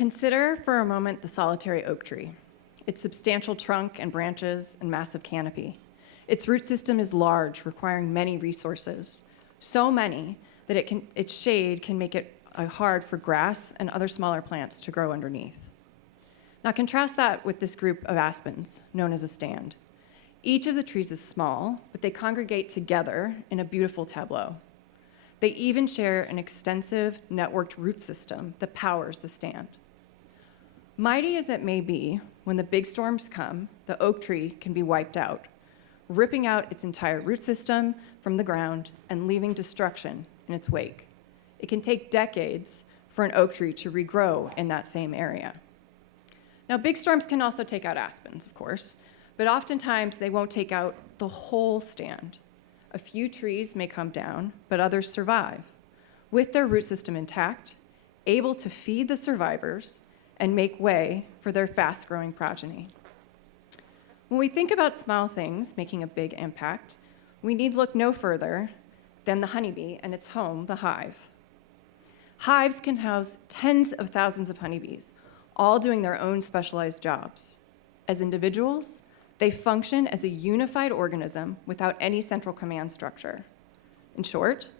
Consider for a moment the solitary oak tree, its substantial trunk and branches and massive canopy. Its root system is large, requiring many resources, so many that its shade can make it hard for grass and other smaller plants to grow underneath. Now contrast that with this group of aspens, known as a stand. Each of the trees is small, but they congregate together in a beautiful tableau. They even share an extensive networked root system that powers the stand. Mighty as it may be, when the big storms come, the oak tree can be wiped out, ripping out its entire root system from the ground and leaving destruction in its wake. It can take decades for an oak tree to regrow in that same area. Now, big storms can also take out aspens, of course, but oftentimes they won't take out the whole stand. A few trees may come down, but others survive, with their root system intact, able to feed the survivors and make way for their fast-growing progeny. When we think about small things making a big impact, we need look no further than the honeybee and its home, the hive. Hives can house tens of thousands of honeybees, all doing their own specialized jobs. As individuals, they function as a unified organism without any central command structure. In short,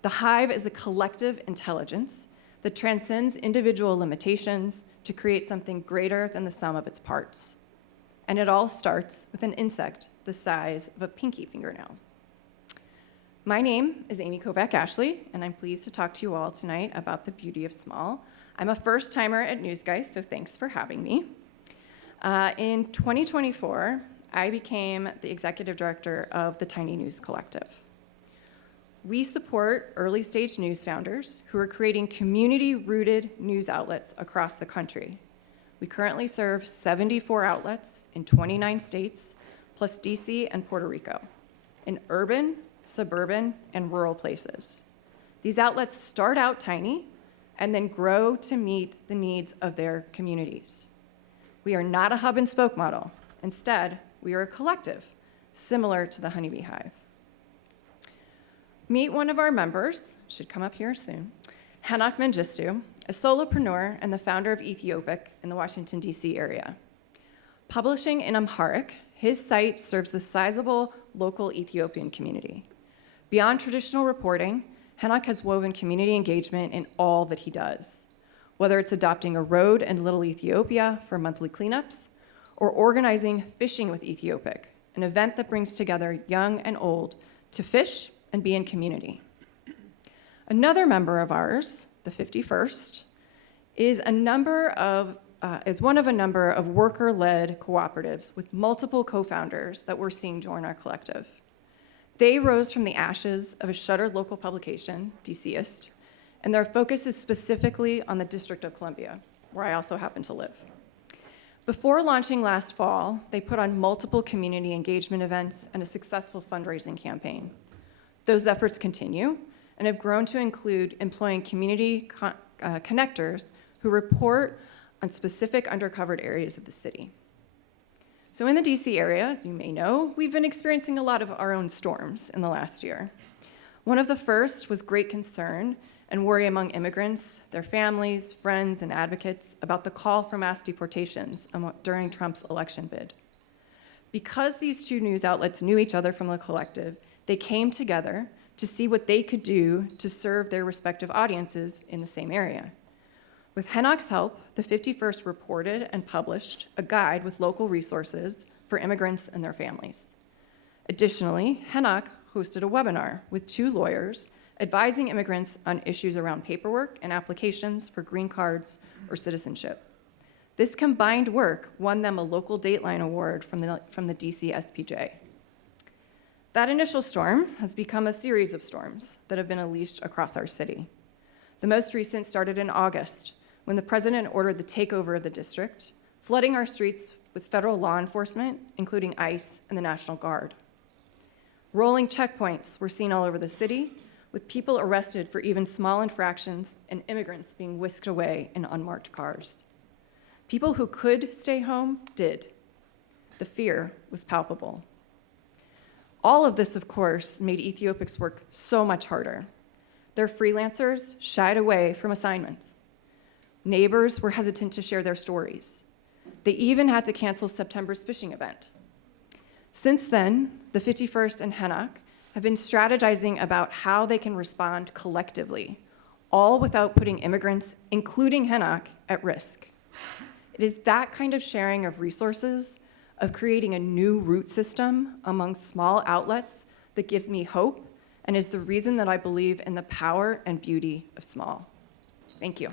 the hive is a collective intelligence that transcends individual limitations to create something greater than the sum of its parts. And it all starts with an insect the size of a pinky fingernail. My name is Amy Kovac Ashley, and I'm pleased to talk to you all tonight about the beauty of small. I'm a first-timer at Newsgeist, so thanks for having me. In 2024, I became the executive director of the Tiny News Collective. We support early-stage news founders who are creating community-rooted news outlets across the country. We currently serve 74 outlets in 29 states, plus DC and Puerto Rico, in urban, suburban, and rural places. These outlets start out tiny and then grow to meet the needs of their communities. We are not a hub and spoke model. Instead, we are a collective, similar to the honeybee hive. Meet one of our members, should come up here soon, Henok Mengistu, a solopreneur and the founder of Ethiopic in the Washington, D.C. area. Publishing in Amharic, his site serves the sizable local Ethiopian community. Beyond traditional reporting, Henok has woven community engagement in all that he does, whether it's adopting a road in Little Ethiopia for monthly cleanups, or organizing Fishing with Ethiopic, an event that brings together young and old to fish and be in community. Another member of ours, the 51st, is one of a number of worker-led cooperatives with multiple co-founders that we're seeing join our collective. They rose from the ashes of a shuttered local publication, DCist, and their focus is specifically on the District of Columbia, where I also happen to live. Before launching last fall, they put on multiple community engagement events and a successful fundraising campaign. Those efforts continue and have grown to include employing community connectors who report on specific undercovered areas of the city. So in the DC area, as you may know, we've been experiencing a lot of our own storms in the last year. One of the first was great concern and worry among immigrants, their families, friends, and advocates about the call for mass deportations during Trump's election bid. Because these two news outlets knew each other from the collective, they came together to see what they could do to serve their respective audiences in the same area. With Henok's help, the 51st reported and published a guide with local resources for immigrants and their families. Additionally, Henok hosted a webinar with two lawyers advising immigrants on issues around paperwork and applications for green cards or citizenship. This combined work won them a local Dateline Award from the DC SPJ. That initial storm has become a series of storms that have been unleashed across our city. The most recent started in August, when the president ordered the takeover of the district, flooding our streets with federal law enforcement, including ICE and the National Guard. Rolling checkpoints were seen all over the city, with people arrested for even small infractions and immigrants being whisked away in unmarked cars. People who could stay home did. The fear was palpable. All of this, of course, made Ethiopic's work so much harder. Their freelancers shied away from assignments. Neighbors were hesitant to share their stories. They even had to cancel September's fishing event. Since then, the 51st and Hennock have been strategizing about how they can respond collectively, all without putting immigrants, including Hennock, at risk. It is that kind of sharing of resources, of creating a new root system among small outlets that gives me hope and is the reason that I believe in the power and beauty of small. Thank you.